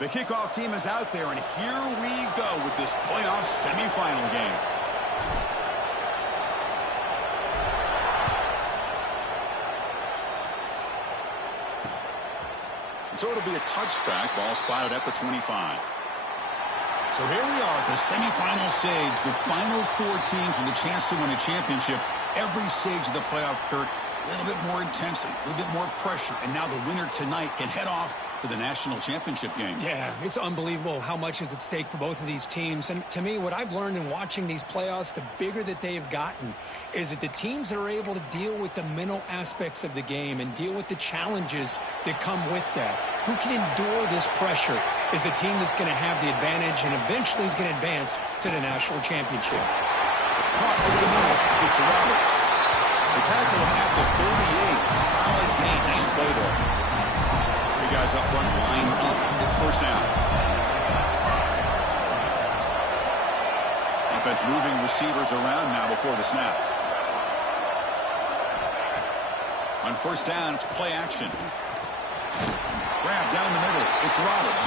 The kickoff team is out there, and here we go with this playoff semifinal game. So it'll be a touchback, ball spotted at the 25. So here we are at the semifinal stage, the final four teams with a chance to win a championship. Every stage of the playoff, Kirk, a little bit more intensity, a little bit more pressure, and now the winner tonight can head off to the national championship game. Yeah, it's unbelievable how much is at stake for both of these teams. And to me, what I've learned in watching these playoffs, the bigger that they've gotten, is that the teams that are able to deal with the mental aspects of the game and deal with the challenges that come with that, who can endure this pressure, is the team that's going to have the advantage and eventually is going to advance to the national championship. Caught over the middle. It's Roberts. They tackle him at the 38. Solid gain. Nice play there. Three guys up front, line up. It's first down. Offense moving receivers around now before the snap. On first down, it's play action. Grab down the middle. It's Roberts.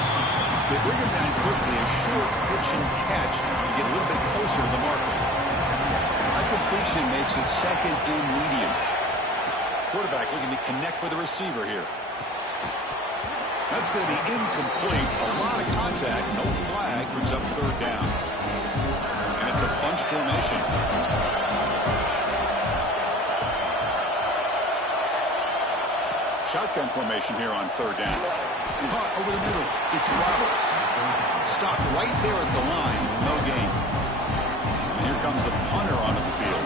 They bring him down quickly. A short pitch and catch. You get a little bit closer to the marker. High completion makes it second and medium. Quarterback looking to connect with the receiver here. That's going to be incomplete. A lot of contact. No flag. Brings up third down. And it's a bunch formation. Shotgun formation here on third down. Caught over the middle. It's Roberts. Stopped right there at the line. No gain. And here comes the punter onto the field.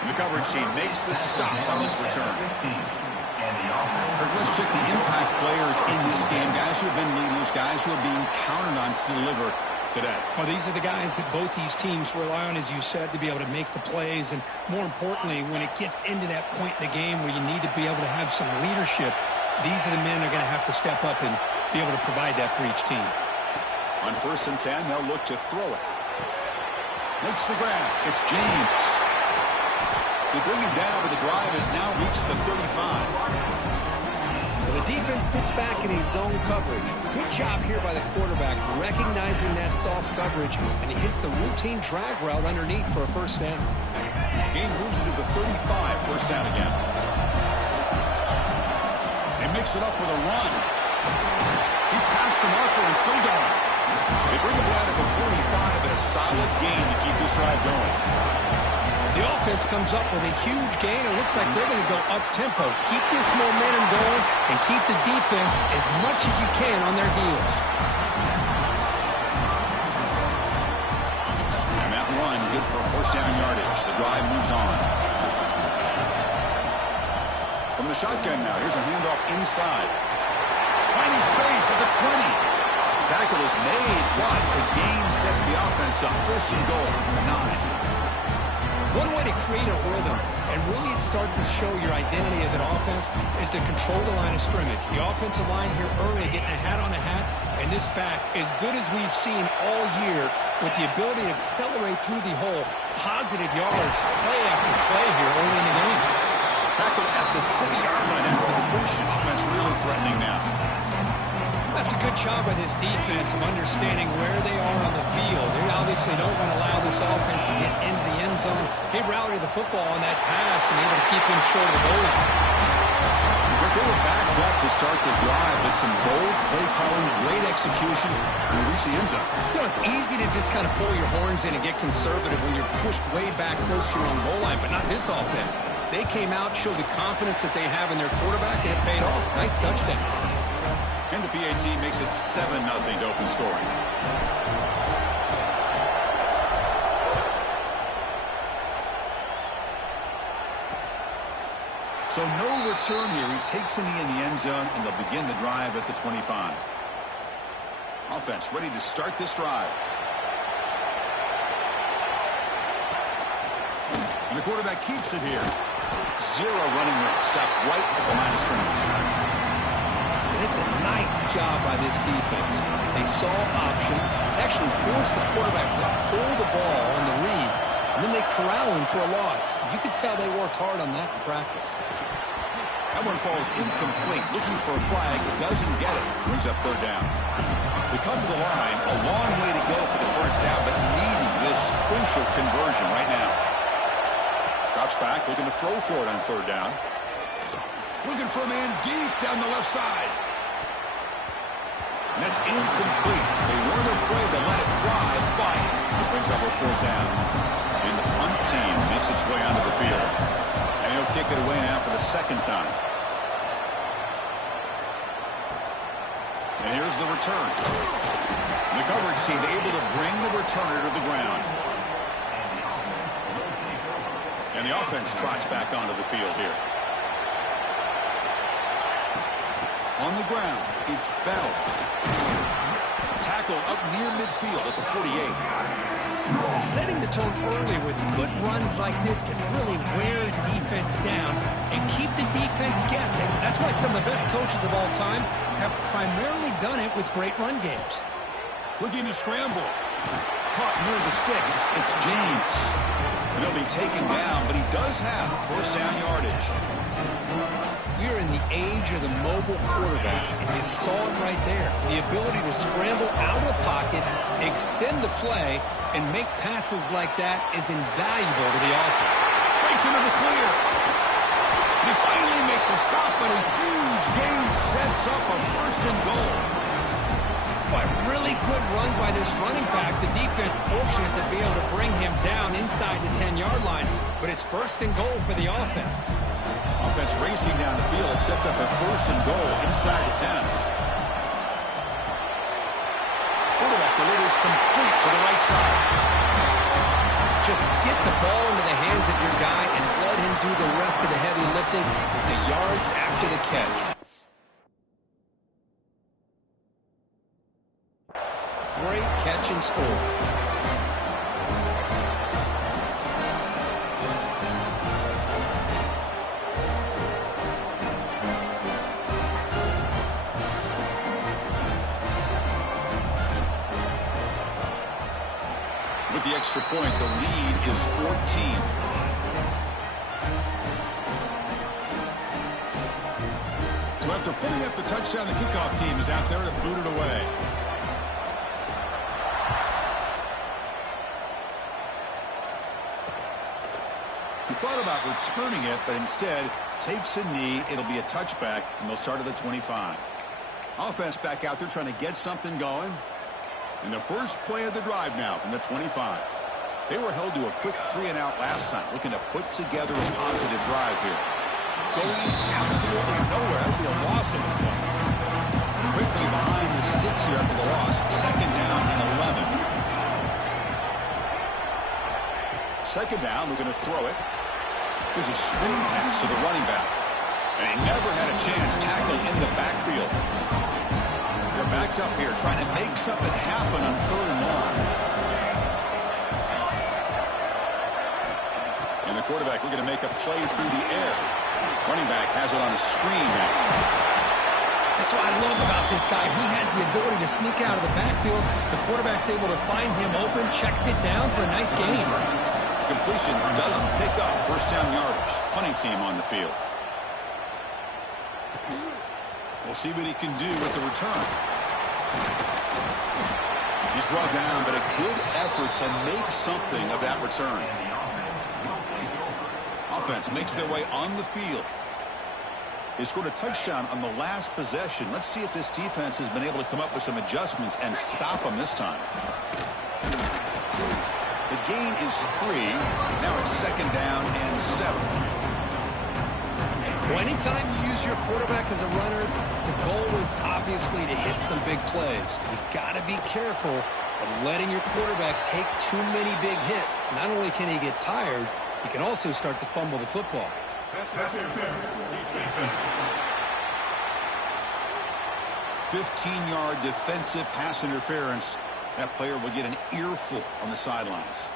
And the coverage team makes the stop on this return. Let's check the impact players in this game. Guys who have been leaders, guys who are being counted on to deliver today. Well, these are the guys that both these teams rely on, as you said, to be able to make the plays. And more importantly, when it gets into that point in the game where you need to be able to have some leadership, these are the men that are going to have to step up and be able to provide that for each team. On 1st and 10, they'll look to throw it. Makes the grab. It's James. They bring him down, but the drive has now reached the 35. The defense sits back in a zone coverage. Good job here by the quarterback, recognizing that soft coverage, and he hits the routine drag route underneath for a first down. Game moves into the 35, first down again. They mix it up with a run. He's past the marker and still going. They bring him down to the 45, and a solid gain to keep this drive going. The offense comes up with a huge gain. It looks like they're going to go up-tempo. Keep this momentum going and keep the defense as much as you can on their heels. And that run good for first down yardage. The drive moves on. From the shotgun now, here's a handoff inside. Finding space at the 20. The tackle is made, but the gain sets the offense up. First and goal, the 9. One way to create a rhythm and really start to show your identity as an offense is to control the line of scrimmage. The offensive line here early getting a hat on a hat, and this back, as good as we've seen all year, with the ability to accelerate through the hole, positive yards, play after play here early in the game. Tackle at the 6-yard line after the completion. Offense really threatening now. That's a good job by this defense of understanding where they are on the field. They obviously don't want to allow this offense to get into the end zone. They rallied the football on that pass and able to keep him short of the goal line. They were backed up to start the drive, but some bold play calling, great execution, and reach the end zone. You know, it's easy to just kind of pull your horns in and get conservative when you're pushed way back close to your own goal line, but not this offense. They came out, showed the confidence that they have in their quarterback, and it paid off. Nice touchdown. And the PAT makes it 7-0 to open scoring. So no return here. He takes a knee in the end zone, and they'll begin the drive at the 25. Offense ready to start this drive. And the quarterback keeps it here. 0 running room. Stopped right at the line of scrimmage. It's a nice job by this defense. They saw option, actually forced the quarterback to pull the ball on the read, and then they corral him for a loss. You could tell they worked hard on that in practice. That one falls incomplete. Looking for a flag. Doesn't get it. Brings up third down. We come to the line. A long way to go for the first down, but needing this crucial conversion right now. Drops back. Looking to throw for it on third down. Looking for a man deep down the left side. And that's incomplete. They weren't afraid to let it fly, but it brings up a fourth down. And the punt team makes its way onto the field. And he'll kick it away now for the second time. And here's the return. The coverage team able to bring the returner to the ground. And the offense trots back onto the field here. On the ground, it's Bell. Tackle up near midfield at the 48. Setting the tone early with good runs like this can really wear defense down and keep the defense guessing. That's why some of the best coaches of all time have primarily done it with great run games. Looking to scramble. Caught near the sticks. It's James. And he'll be taken down, but he does have first down yardage. We are in the age of the mobile quarterback, and you saw it right there. The ability to scramble out of the pocket, extend the play, and make passes like that is invaluable to the offense. Breaks into the clear. They finally make the stop, but a huge gain sets up a first and goal. But really good run by this running back. The defense fortunate to be able to bring him down inside the 10-yard line. But it's first and goal for the offense. Offense racing down the field. It sets up a first and goal inside the 10. Quarterback delivers complete to the right side. Just get the ball into the hands of your guy and let him do the rest of the heavy lifting with the yards after the catch. Great catch and score. With the extra point, the lead is 14. So after putting up the touchdown, the kickoff team is out there to boot it away. He thought about returning it, but instead takes a knee. It'll be a touchback, and they'll start at the 25. Offense back out there trying to get something going. And the first play of the drive now from the 25. They were held to a quick 3-and-out last time, looking to put together a positive drive here. Going absolutely nowhere. That'll be a loss of the play. Quickly behind the sticks here after the loss. Second down and 11. Second down, we're going to throw it. There's a screen pass to the running back. And he never had a chance. Tackled in the backfield. They're backed up here trying to make something happen on third and long. And the quarterback looking to make a play through the air. Running back has it on a screen now. That's what I love about this guy. He has the ability to sneak out of the backfield. The quarterback's able to find him open, checks it down for a nice gain. Completion doesn't pick up first down yardage. Punting team on the field. We'll see what he can do with the return. He's brought down, but a good effort to make something of that return. Offense makes their way on the field. They scored a touchdown on the last possession. Let's see if this defense has been able to come up with some adjustments and stop them this time. The gain is 3. Now it's second down and 7. Well, anytime you use your quarterback as a runner, the goal is obviously to hit some big plays. You got to be careful of letting your quarterback take too many big hits. Not only can he get tired, he can also start to fumble the football. 15-yard defensive pass interference. That player will get an earful on the sidelines.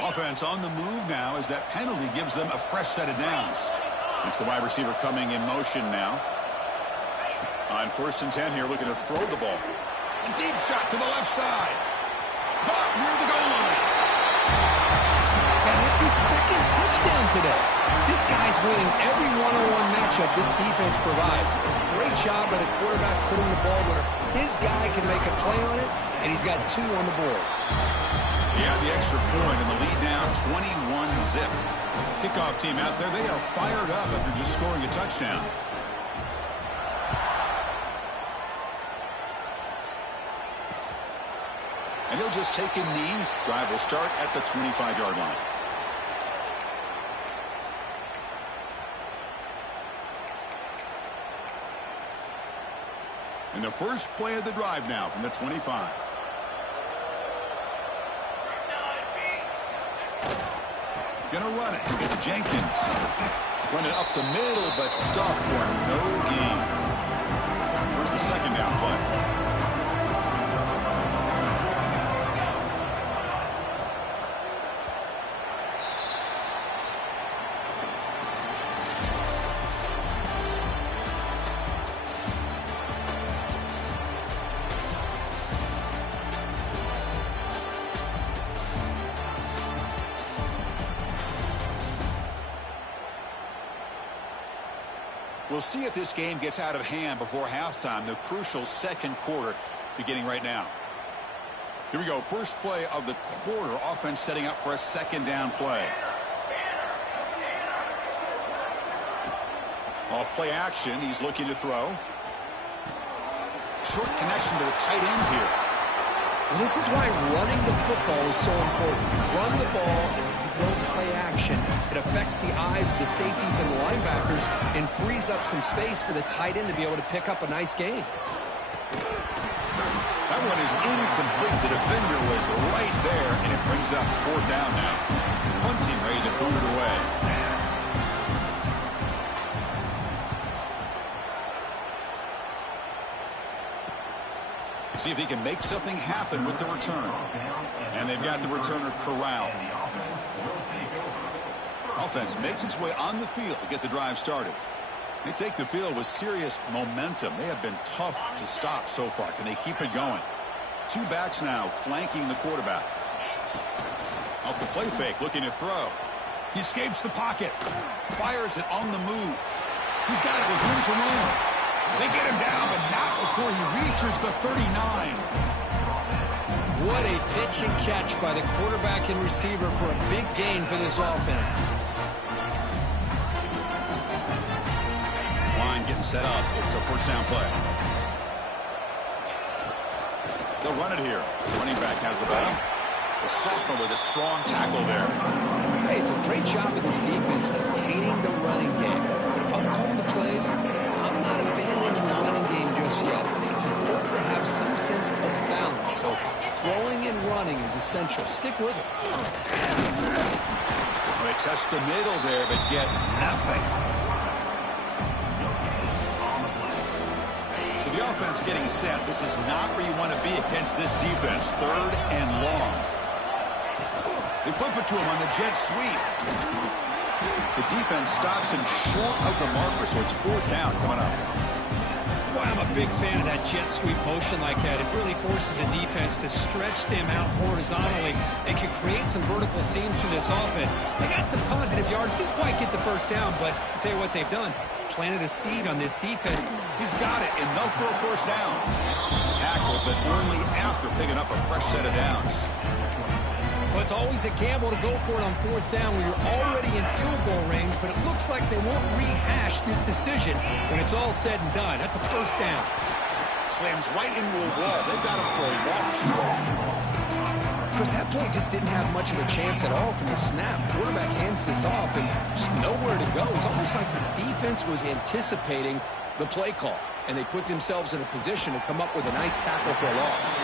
Offense on the move now as that penalty gives them a fresh set of downs. It's the wide receiver coming in motion now. On 1st and 10 here, looking to throw the ball. A deep shot to the left side. Caught near the goal line. And that's his 2nd touchdown today. This guy's winning every one-on-one matchup this defense provides. Great job by the quarterback putting the ball where his guy can make a play on it, and he's got 2 on the board. Yeah, the extra point, and the lead now 21-zip. Kickoff team out there, they are fired up after just scoring a touchdown. And he'll just take a knee. Drive will start at the 25-yard line. And the first play of the drive now from the 25. Gonna run it. It's Jenkins. Run it up the middle, but stuffed for no gain. Where's the 2nd down play? We'll see if this game gets out of hand before halftime. The crucial 2nd quarter beginning right now. Here we go. First play of the quarter. Offense setting up for a 2nd down play. Off play action. He's looking to throw. Short connection to the tight end here. Well, this is why running the football is so important. You run the ball, and if you don't play action, it affects the eyes of the safeties and the linebackers and frees up some space for the tight end to be able to pick up a nice gain. That one is incomplete. The defender was right there, and it brings up 4th down now. Punting ready to boot it away. See if he can make something happen with the return. And they've got the returner corralled. Offense makes its way on the field to get the drive started. They take the field with serious momentum. They have been tough to stop so far. Can they keep it going? 2 backs now flanking the quarterback. Off the play fake, looking to throw. He escapes the pocket. Fires it on the move. He's got it with room to run. They get him down, but not before he reaches the 39. What a pitch and catch by the quarterback and receiver for a big gain for this offense. This line getting set up. It's a 1st down play. They'll run it here. Running back has the ball. The sophomore with a strong tackle there. Hey, it's a great job of this defense containing the running game. But if I'm calling the plays, I'm not abandoning the running game just yet. I think it's important to have some sense of balance. So throwing and running is essential. Stick with it. They test the middle there, but get nothing. So the offense getting set. This is not where you want to be against this defense. 3rd and long. They flip it to him on the jet sweep. The defense stops him short of the marker, so it's 4th down coming up. Boy, I'm a big fan of that jet sweep motion like that. It really forces a defense to stretch them out horizontally and can create some vertical seams for this offense. They got some positive yards. Didn't quite get the 1st down, but I'll tell you what they've done. Planted a seed on this defense. He's got it, enough for a 1st down. Tackle, but only after picking up a fresh set of downs. Well, it's always a gamble to go for it on 4th down when you're already in field goal range, but it looks like they won't rehash this decision when it's all said and done. That's a 1st down. Slams right into a wall. They've got him for a loss. Chris, that play just didn't have much of a chance at all from the snap. Quarterback hands this off and just nowhere to go. It's almost like the defense was anticipating the play call, and they put themselves in a position to come up with a nice tackle for a loss.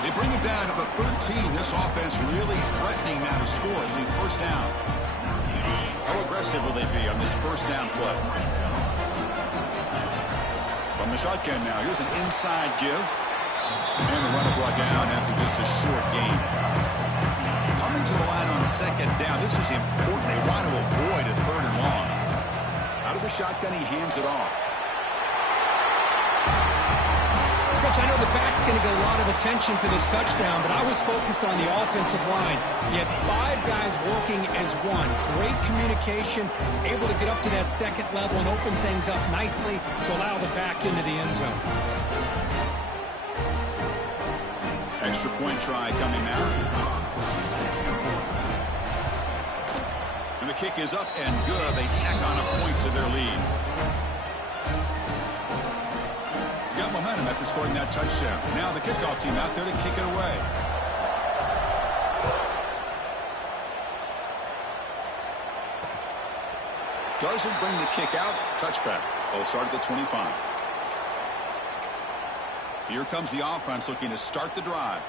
They bring it down to the 13. This offense really threatening now to score. It'll be 1st down. How aggressive will they be on this 1st down play? From the shotgun now, here's an inside give. And the runner brought down after just a short gain. Coming to the line on 2nd down. This is important. They want to avoid a 3rd and long. of the shotgun, he hands it off. Coach, I know the back's going to get a lot of attention for this touchdown, but I was focused on the offensive line. You had 5 guys working as one. Great communication, able to get up to that second level and open things up nicely to allow the back into the end zone. Extra point try coming now. And the kick is up and good. They tack on a point to their lead. Got momentum after scoring that touchdown. Now the kickoff team out there to kick it away. Doesn't bring the kick out. Touchback. They'll start at the 25. Here comes the offense looking to start the drive.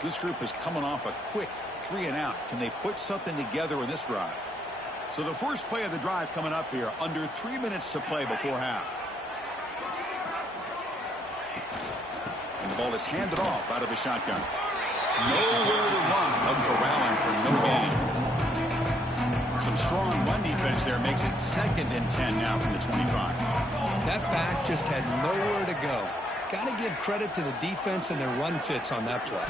This group is coming off a quick 3-and-out. Can they put something together in this drive? So the first play of the drive coming up here. Under 3 minutes to play before half. And the ball is handed off out of the shotgun. Nowhere to run. A corralling for no gain. Some strong run defense there makes it 2nd and 10 now from the 25. That back just had nowhere to go. Got to give credit to the defense and their run fits on that play.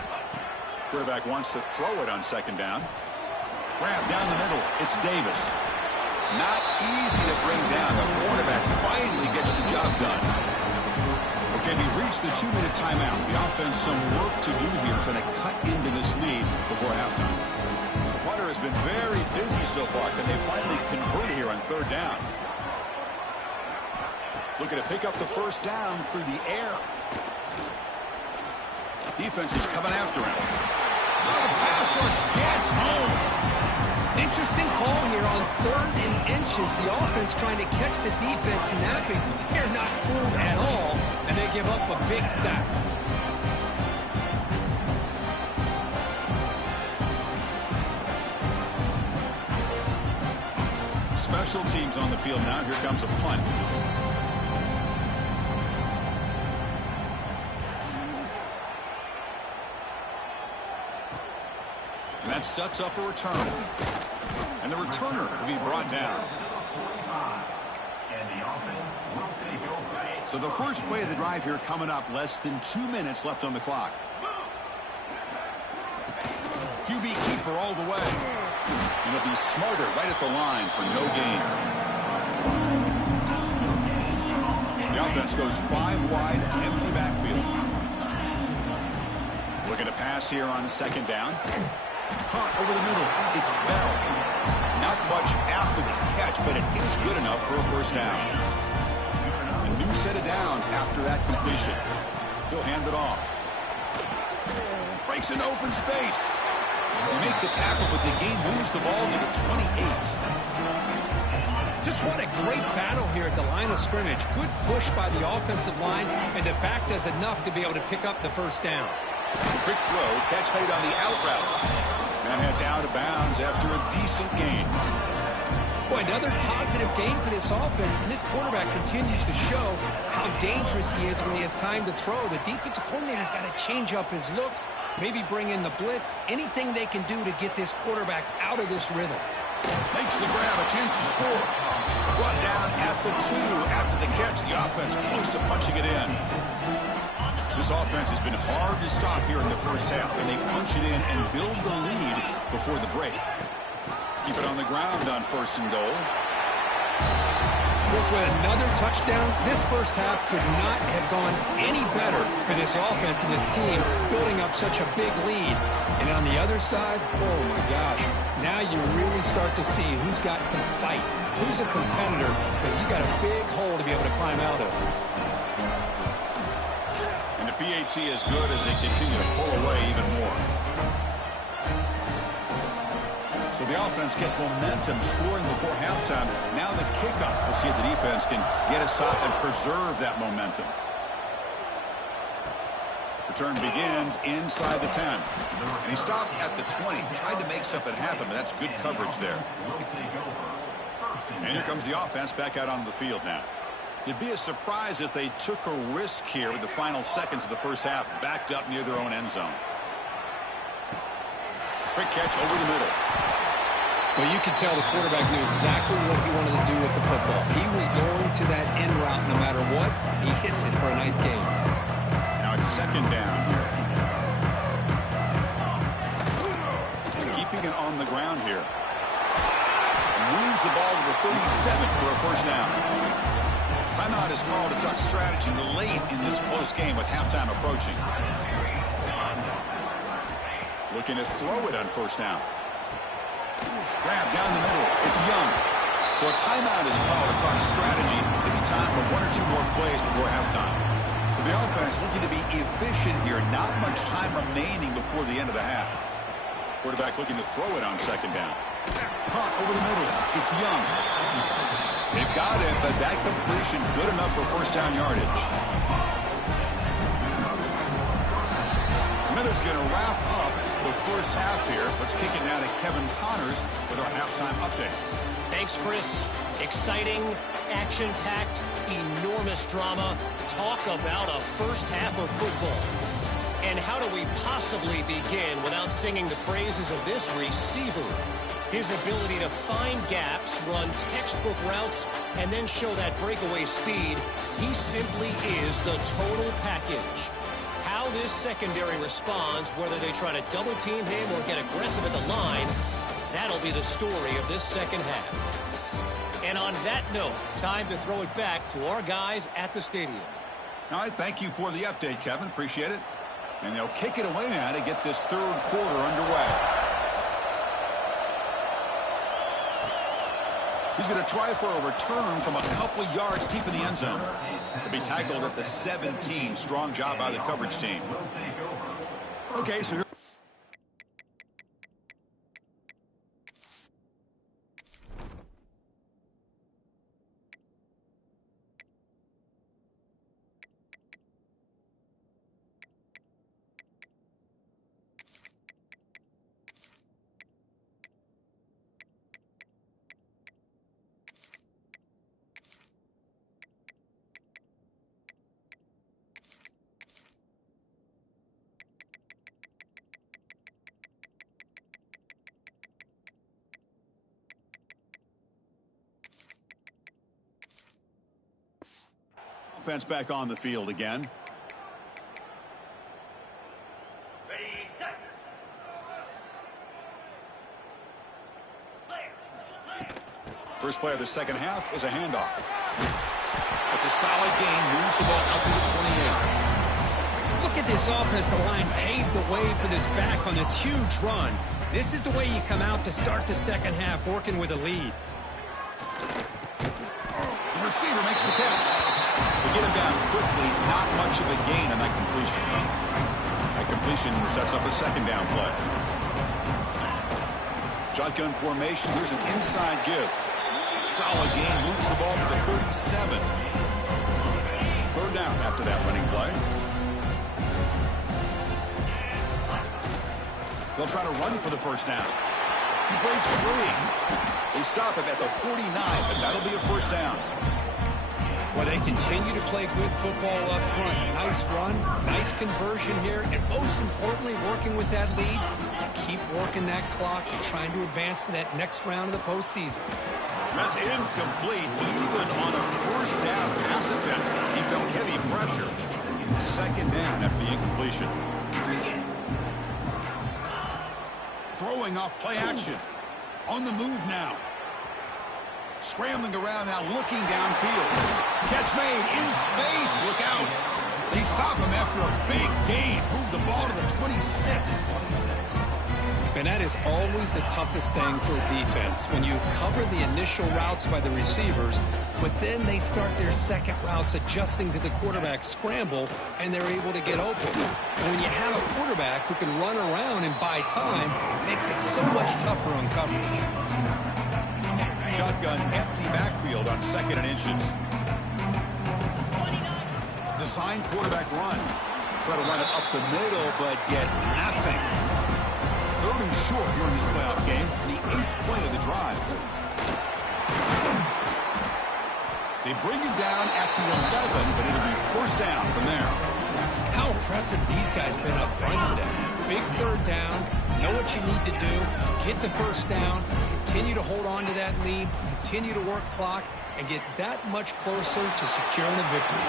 Quarterback wants to throw it on 2nd down. Grab down the middle. It's Davis. Not easy to bring down. The quarterback finally gets the job done. Okay, we reached the 2-minute timeout. The offense some work to do here trying to cut into this lead before halftime. The punter has been very busy so far. Can they finally convert here on 3rd down? Looking to pick up the 1st down through the air. Defense is coming after him. Oh, the pass rush gets home. Interesting call here on 3rd and inches. The offense trying to catch the defense napping. They're not fooled at all, and they give up a big sack. Special teams on the field now. Here comes a punt. And that sets up a return. And the returner will be brought down. So the first play of the drive here coming up. Less than 2 minutes left on the clock. QB keeper all the way. And he'll be smarter right at the line for no gain. The offense goes 5 wide, empty backfield. Looking to pass here on 2nd down. Caught over the middle. It's Bell. Not much after the catch, but it is good enough for a 1st down. A new set of downs after that completion. He'll hand it off. Breaks an open space. They make the tackle, but the game moves the ball to the 28. Just what a great battle here at the line of scrimmage. Good push by the offensive line, and the back does enough to be able to pick up the 1st down. Quick throw, catch made on the out route. That heads out of bounds after a decent gain. Boy, another positive game for this offense, and this quarterback continues to show how dangerous he is when he has time to throw. The defensive coordinator's got to change up his looks, maybe bring in the blitz, anything they can do to get this quarterback out of this rhythm. Makes the grab, a chance to score. Brought down at the 2 after the catch. The offense close to punching it in. This offense has been hard to stop here in the 1st half, and they punch it in and build the lead before the break. Keep it on the ground on 1st and goal. Chris, with another touchdown, this 1st half could not have gone any better for this offense and this team, building up such a big lead. And on the other side, oh my gosh, now you really start to see who's got some fight, who's a competitor, because you got a big hole to be able to climb out of. And the PAT is good as they continue to pull away even more. So the offense gets momentum, scoring before halftime. Now the kickoff. We'll see if the defense can get a stop and preserve that momentum. Return begins inside the 10. And he stopped at the 20. Tried to make something happen, but that's good coverage there. And here comes the offense back out onto the field now. It'd be a surprise if they took a risk here with the final seconds of the 1st half, backed up near their own end zone. Quick catch over the middle. Well, you could tell the quarterback knew exactly what he wanted to do with the football. He was going to that end route no matter what. He hits it for a nice gain. Now it's second down here. Keeping it on the ground here. Moves the ball to the 37 for a first down. Timeout is called to talk strategy late in this close game with halftime approaching. Looking to throw it on first down. Grab down the middle. It's Young. So a timeout is called to talk strategy. Maybe time for one or two more plays before halftime. So the offense looking to be efficient here. Not much time remaining before the end of the half. Quarterback looking to throw it on second down. Caught over the middle. It's Young. They've got it, but that completion good enough for first down yardage. Miller's going to wrap up the first half here. Let's kick it now to Kevin Connors with our halftime update. Thanks, Chris. Exciting, action-packed, enormous drama. Talk about a first half of football. And how do we possibly begin without singing the praises of this receiver? His ability to find gaps, run textbook routes, and then show that breakaway speed. He simply is the total package. How this secondary responds, whether they try to double-team him or get aggressive at the line, that'll be the story of this second half. And on that note, time to throw it back to our guys at the stadium. All right, thank you for the update, Kevin. Appreciate it. And they'll kick it away now to get this third quarter underway. He's going to try for a return from a couple of yards deep in the end zone. To be tackled at the 17. Strong job by the coverage team. Okay, so here. Offense back on the field again. Ready, set. First play of the second half is a handoff. It's a solid gain. Moves the ball out to the 28. Look at this offensive line paved the way for this back on this huge run. This is the way you come out to start the second half, working with a lead. The receiver makes the catch. They get him down quickly. Not much of a gain on that completion. That completion sets up a second down play. Shotgun formation. Here's an inside give. Solid gain. Moves the ball to the 37. Third down after that running play. They'll try to run for the first down. He breaks free. They stop him at the 49, but that'll be a first down. Well, they continue to play good football up front. Nice run, nice conversion here, and most importantly, working with that lead, you keep working that clock and trying to advance to that next round of the postseason. That's incomplete. Even on a first down pass attempt, he felt heavy pressure. Second down after the incompletion. Throwing off play action. On the move now. Scrambling around now, looking downfield. Catch made in space. Look out. They stop him after a big gain. Move the ball to the 26. And that is always the toughest thing for a defense, when you cover the initial routes by the receivers, but then they start their second routes adjusting to the quarterback scramble, and they're able to get open. And when you have a quarterback who can run around and buy time, it makes it so much tougher on coverage. Shotgun empty backfield on second and inches. Design quarterback run. Try to run it up the middle, but get nothing. Third and short here in this playoff game. The 8th play of the drive. They bring it down at the 11, but it'll be first down from there. How impressive these guys been up front today. Big third down, Know what you need to do. Get the first down. Continue to hold on to that lead. Continue to work clock. And get that much closer to securing a victory.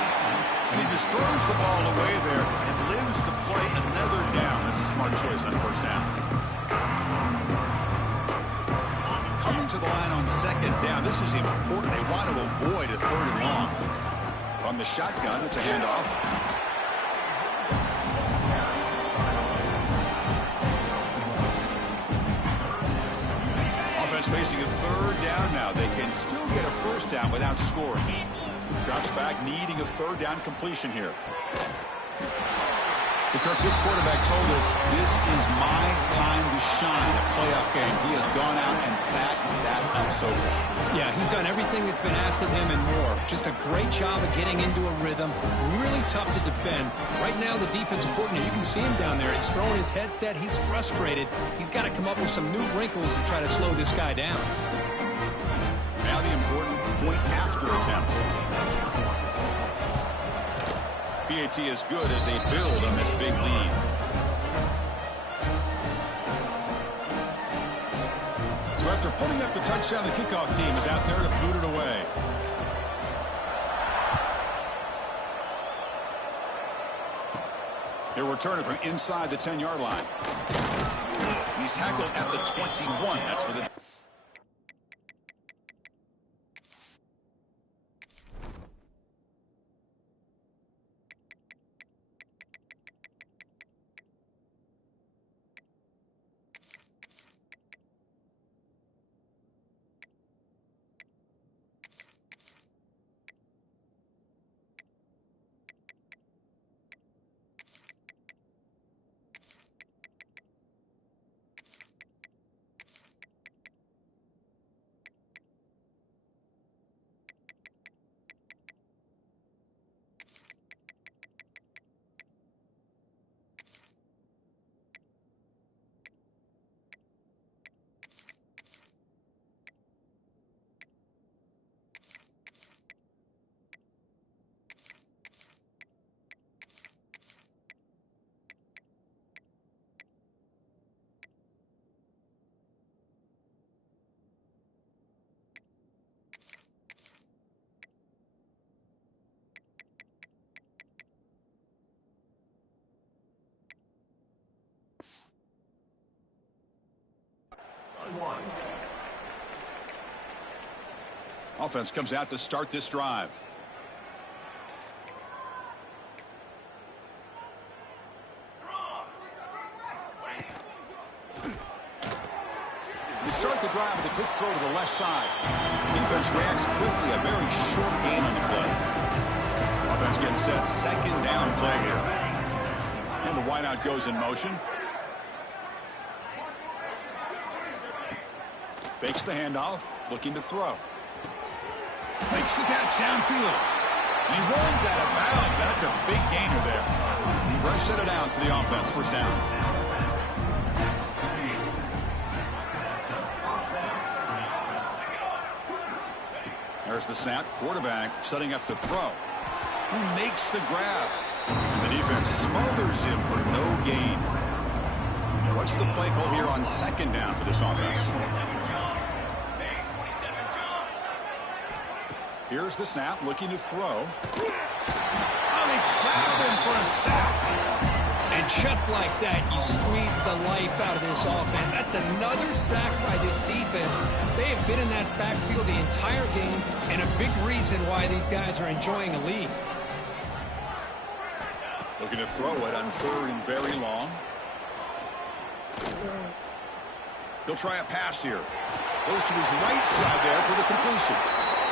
And he just throws the ball away there and lives to play another down. That's a smart choice on first down. Coming to the line on second down. This is important. They want to avoid a third and long. From the shotgun, it's a handoff. Offense facing a third down now. They can still get a first down without scoring. Drops back, needing a third down completion here. Kirk, this quarterback told us this is my time to shine, a playoff game. He has gone out and backed that up so far. Yeah, he's done everything that's been asked of him and more. Just a great job of getting into a rhythm. Really tough to defend. Right now, the defensive coordinator, you can see him down there. He's throwing his headset. He's frustrated. He's got to come up with some new wrinkles to try to slow this guy down. Now the important point after attempt. PAT is good as they build on this big lead. So after putting up the touchdown, the kickoff team is out there to boot it away. He'll return it from inside the 10-yard line. And he's tackled at the 21. That's for the... Offense comes out to start this drive. They start the drive with a quick throw to the left side. Defense reacts quickly. A very short gain on the play. Offense getting set. Second down play here. And the wideout goes in motion. Fakes the handoff. Looking to throw. Makes the catch downfield. And he runs out of bounds. That's a big gainer there. Fresh set of downs for the offense. First down. There's the snap. Quarterback setting up the throw. Who makes the grab? And the defense smothers him for no gain. Now what's the play call here on second down for this offense? Here's the snap, looking to throw. Oh, they trap him for a sack. And just like that, you squeeze the life out of this offense. That's another sack by this defense. They have been in that backfield the entire game, and a big reason why these guys are enjoying a lead. Looking to throw it on third and very long. He'll try a pass here. Goes to his right side there for the completion.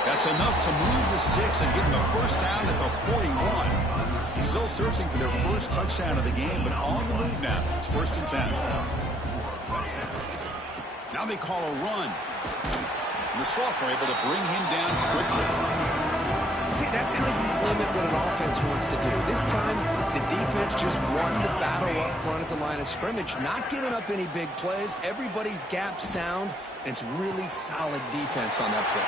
That's enough to move the sticks and get the first down at the 41. Still searching for their first touchdown of the game, but on the move now. It's 1st and 10. Now they call a run. And the sophomore able to bring him down quickly. See, that's how you limit what an offense wants to do. This time, the defense just won the battle up front at the line of scrimmage, not giving up any big plays. Everybody's gap sound, and it's really solid defense on that play.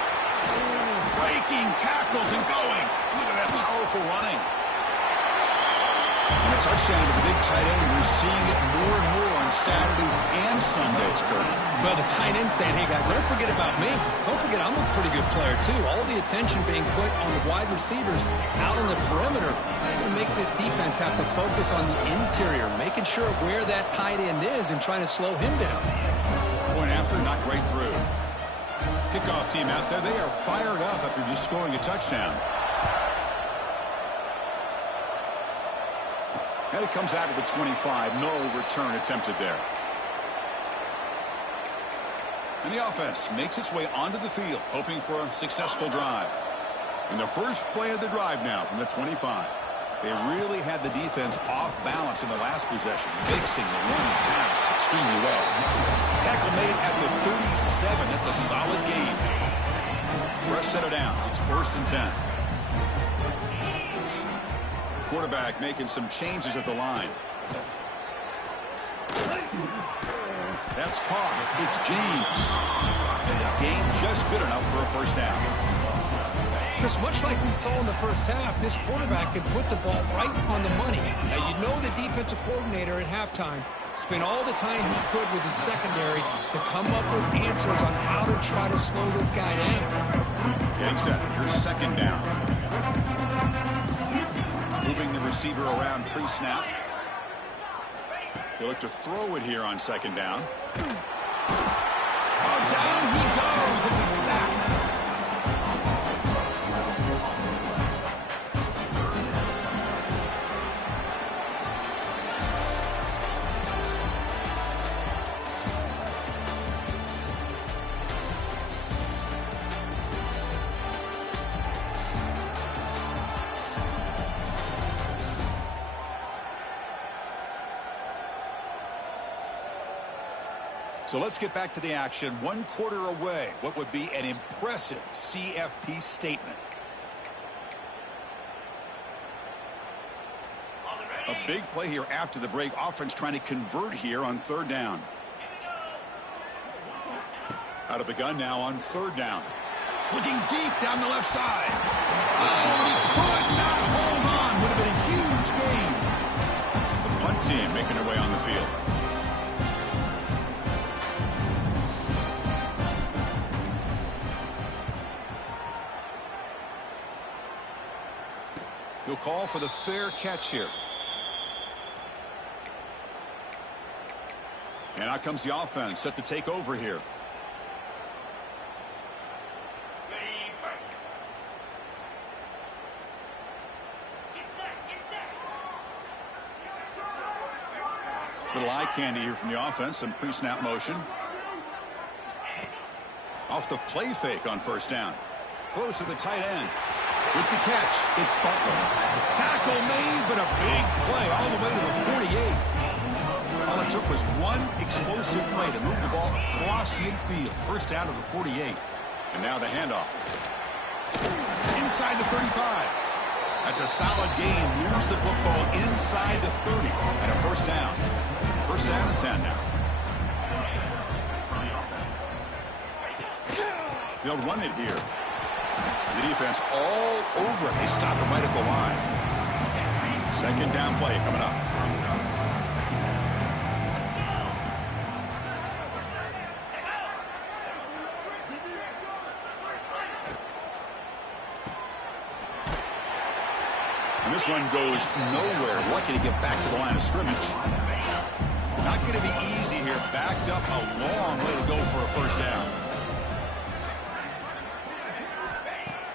Breaking tackles and going. Look at that powerful running. And a touchdown to the big tight end. We're seeing it more and more on Saturdays and on Sundays, Kurt? Well, the tight end saying, hey, guys, don't forget about me. Don't forget I'm a pretty good player, too. All the attention being put on the wide receivers out on the perimeter. It's going to make this defense have to focus on the interior, making sure where that tight end is and trying to slow him down. Point after, not right through. Kickoff team out there. They are fired up after just scoring a touchdown. And it comes out of the 25. No return attempted there. And the offense makes its way onto the field, hoping for a successful drive. And the first play of the drive now from the 25. They really had the defense off balance in the last possession, mixing the run and pass extremely well. Tackle made at the 37. That's a solid gain. Fresh set of downs. It's 1st and 10. Quarterback making some changes at the line. That's caught. It's James. And the gain just good enough for a first down. Because much like we saw in the first half, this quarterback can put the ball right on the money. Now, you know the defensive coordinator at halftime spent all the time he could with his secondary to come up with answers on how to try to slow this guy down. Getting set. Here's 2nd down. Moving the receiver around pre-snap. They look to throw it here on 2nd down. Oh, down he goes. It's a sack. So let's get back to the action. 1 quarter away. What would be an impressive CFP statement? A big play here after the break. Offense trying to convert here on 3rd down. Out of the gun now on 3rd down. Looking deep down the left side. Oh, he could not hold on. Would have been a huge gain. The punt team making their way on the field. He'll call for the fair catch here. And out comes the offense set to take over here. Little eye candy here from the offense. Some pre-snap motion. Off the play fake on 1st down. Close to the tight end. With the catch, it's Butler. Tackle made, but a big play all the way to the 48. All it took was one explosive play to move the ball across midfield. 1st down to the 48. And now the handoff. Inside the 35. That's a solid gain. Moves the football inside the 30. And a 1st down. 1st down and 10 now. They'll run it here. The defense all over it. They stop him right at the line. 2nd down play coming up. And this one goes nowhere. Lucky to get back to the line of scrimmage. Not going to be easy here. Backed up a long way to go for a 1st down.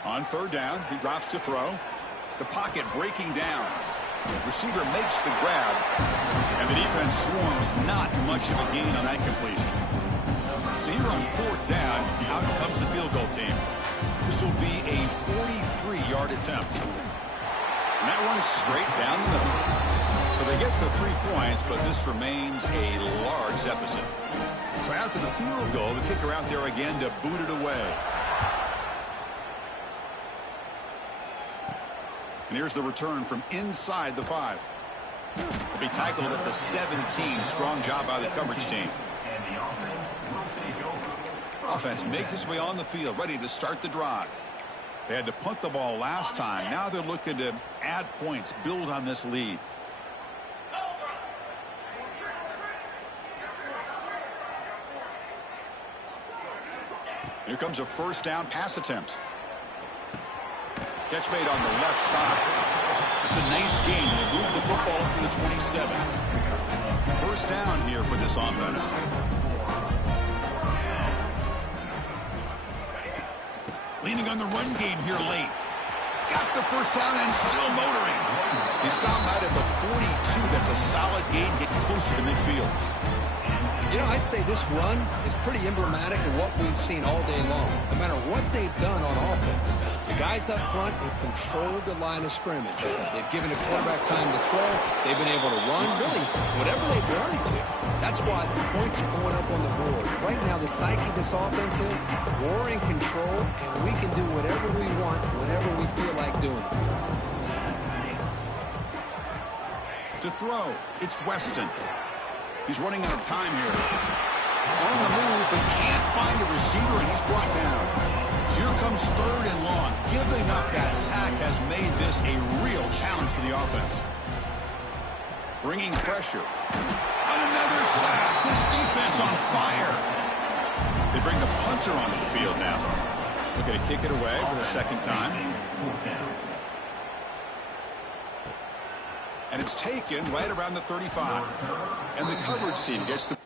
On 3rd down, he drops to throw. The pocket breaking down. Receiver makes the grab. And the defense swarms. Not much of a gain on that completion. So here on 4th down, out comes the field goal team. This will be a 43-yard attempt. And that one's straight down the middle. So they get the 3 points, but this remains a large deficit. So after the field goal, the kicker out there again to boot it away. And here's the return from inside the 5. Will be tackled at the 17. Strong job by the coverage team. Offense makes its way on the field, ready to start the drive. They had to punt the ball last time. Now they're looking to add points, build on this lead. Here comes a first down pass attempt. Catch made on the left side. It's a nice gain. They move the football up to the 27. First down here for this offense. Leaning on the run game here late. Got the first down and still motoring. He stopped out at the 42. That's a solid gain, getting closer to midfield. You know, I'd say this run is pretty emblematic of what we've seen all day long. No matter what they've done on offense, the guys up front have controlled the line of scrimmage. They've given the quarterback time to throw. They've been able to run, really, whatever they've wanted to. That's why the points are going up on the board. Right now, the psyche of this offense is we're in control, and we can do whatever we want whenever we feel like doing it. To throw, it's Weston. He's running out of time here. On the move, but can't find a receiver, and he's brought down. So here comes third and long. Giving up that sack has made this a real challenge for the offense. Bringing pressure. On another sack. This defense on fire. They bring the punter onto the field now. Looking to kick it away for the second time. And it's taken right around the 35. And the coverage team gets the...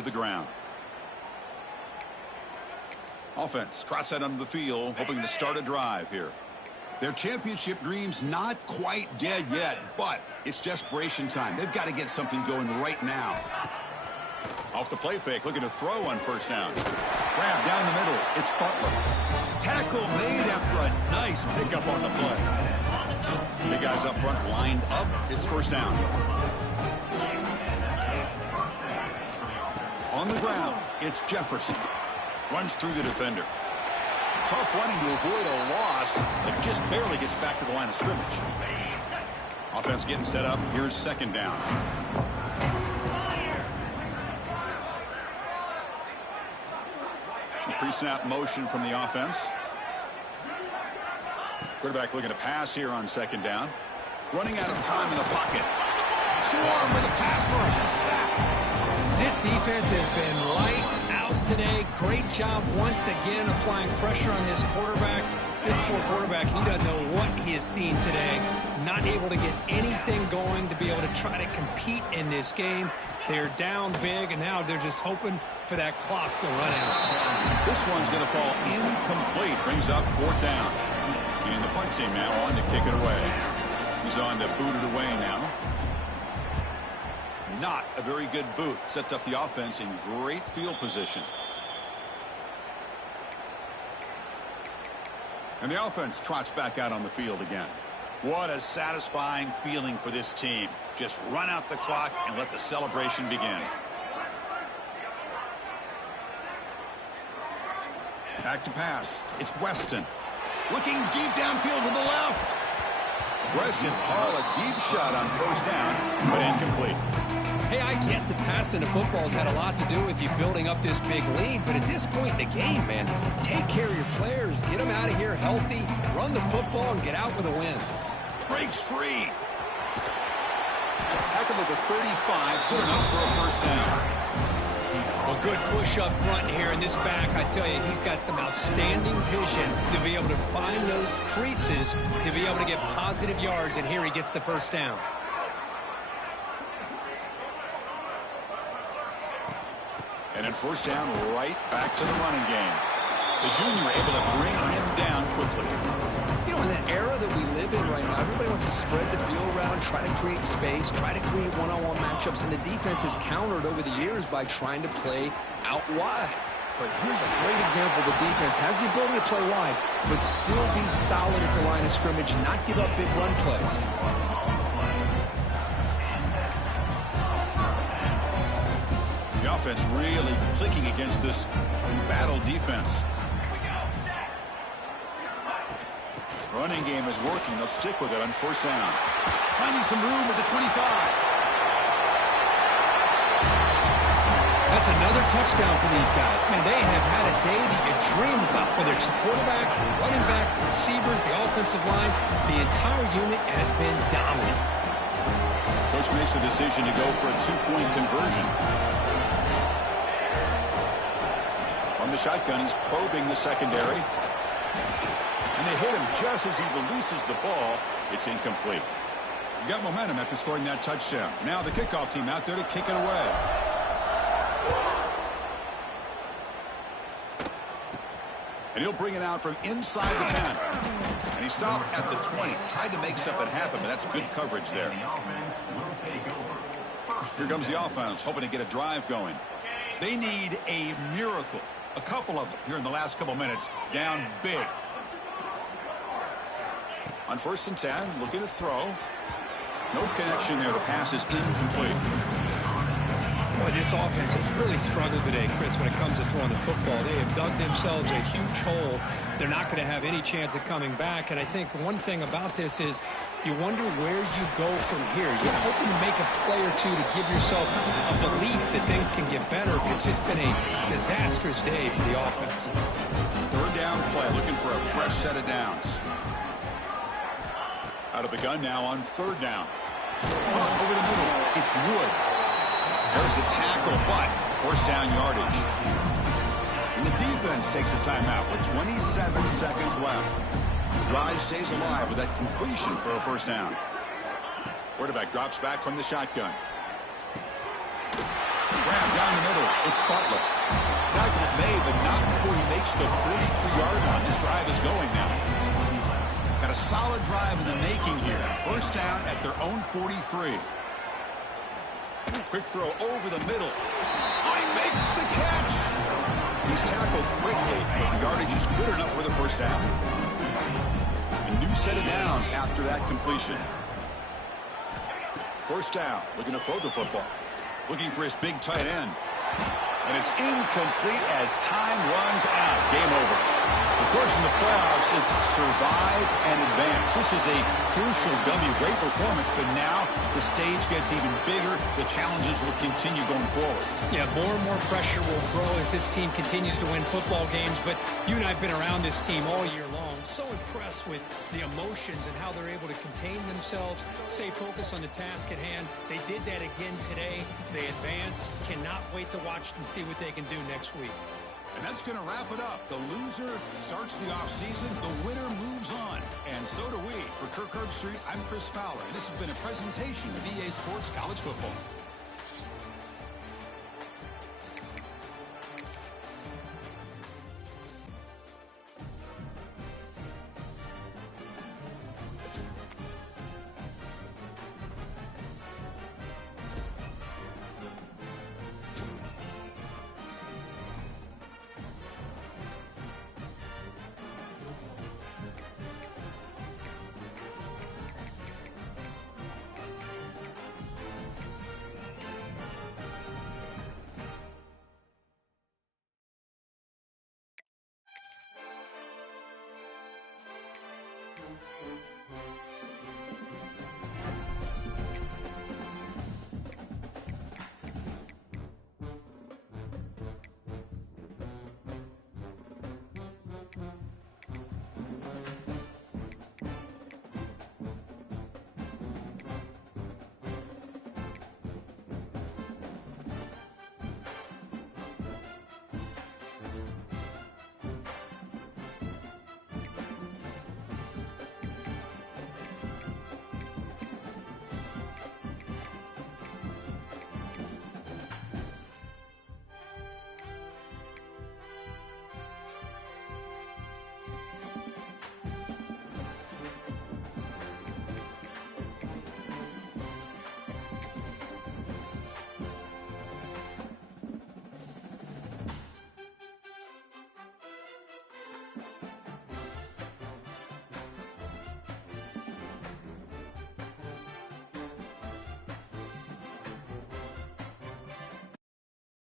to the ground. Offense trots out onto the field, hoping to start a drive here. Their championship dreams not quite dead yet, but it's desperation time. They've got to get something going right now. Off the play fake, looking to throw on first down. Grab down the middle. It's Butler. Tackle made after a nice pickup on the play. Big guys up front lined up. It's first down. On the ground, it's Jefferson. Runs through the defender. Tough running to avoid a loss, but just barely gets back to the line of scrimmage. Offense getting set up. Here's second down. The pre-snap motion from the offense. Quarterback looking to pass here on second down. Running out of time in the pocket. Swarm with a pass rush. A sack. This defense has been lights out today. Great job once again applying pressure on this quarterback. This poor quarterback, he doesn't know what he has seen today. Not able to get anything going to be able to try to compete in this game. They're down big, and now they're just hoping for that clock to run out. This one's going to fall incomplete. Brings up fourth down. And the punt team now on to kick it away. He's on to boot it away now. Not a very good boot. Sets up the offense in great field position. And the offense trots back out on the field again. What a satisfying feeling for this team. Just run out the clock and let the celebration begin. Back to pass. It's Weston. Looking deep downfield to the left. Weston Hall, a deep shot on first down, but incomplete. Hey, I get that passing the football has had a lot to do with you building up this big lead, but at this point in the game, man, take care of your players, get them out of here healthy, run the football, and get out with a win. Breaks free. Tackle to the 35, good enough for a first down. Well, good push up front here in this back. I tell you, he's got some outstanding vision to be able to find those creases, to be able to get positive yards, and here he gets the first down. And then first down, right back to the running game. The junior able to bring him down quickly. You know, in that era that we live in right now, everybody wants to spread the field around, try to create space, try to create one-on-one matchups, and the defense has countered over the years by trying to play out wide. But here's a great example. The defense has the ability to play wide, but still be solid at the line of scrimmage and not give up big run plays. The offense really clicking against this battle defense. Running game is working. They'll stick with it on first down. Finding some room at the 25. That's another touchdown for these guys. Man, they have had a day that you dream about, whether it's the quarterback, the running back, the receivers, the offensive line. The entire unit has been dominant. Coach makes the decision to go for a two-point conversion. On the shotgun, he's probing the secondary. And they hit him just as he releases the ball. It's incomplete. You got momentum after scoring that touchdown. Now the kickoff team out there to kick it away. And he'll bring it out from inside the 10. And he stopped at the 20. Tried to make something happen, but that's good coverage there. Here comes the offense, hoping to get a drive going. They need a miracle. A couple of them here in the last couple minutes. Down big. On first and 10, looking to throw. No connection there. The pass is incomplete. Boy, this offense has really struggled today, Chris, when it comes to throwing the football. They have dug themselves a huge hole. They're not going to have any chance of coming back. And I think one thing about this is you wonder where you go from here. You're hoping to make a play or two to give yourself a belief that things can get better. But it's just been a disastrous day for the offense. Third down play, looking for a fresh set of downs. Out of the gun now on third down. Caught over the middle. It's Wood. There's the tackle, but first down yardage. And the defense takes a timeout with 27 seconds left. The drive stays alive with that completion for a first down. Quarterback drops back from the shotgun. Grab down the middle. It's Butler. Tackle's made, but not before he makes the 43-yard line. This drive is going now. Got a solid drive in the making here. First down at their own 43. Quick throw over the middle. Oh, he makes the catch. He's tackled quickly, but the yardage is good enough for the first down. A new set of downs after that completion. First down, looking to throw the football. Looking for his big tight end. And it's incomplete as time runs out. Game over. Of course, in the playoffs, it's survive and advance. This is a crucial W. Great performance, but now the stage gets even bigger. The challenges will continue going forward. Yeah, more and more pressure will grow as this team continues to win football games. But you and I have been around this team all year long. So impressed with the emotions and how they're able to contain themselves, stay focused on the task at hand. They did that again today. They advance. Cannot wait to watch and see what they can do next week. And that's going to wrap it up. The loser starts the offseason. The winner moves on. And so do we. For Kirk Herbstreit, I'm Chris Fowler. And this has been a presentation of EA Sports College Football.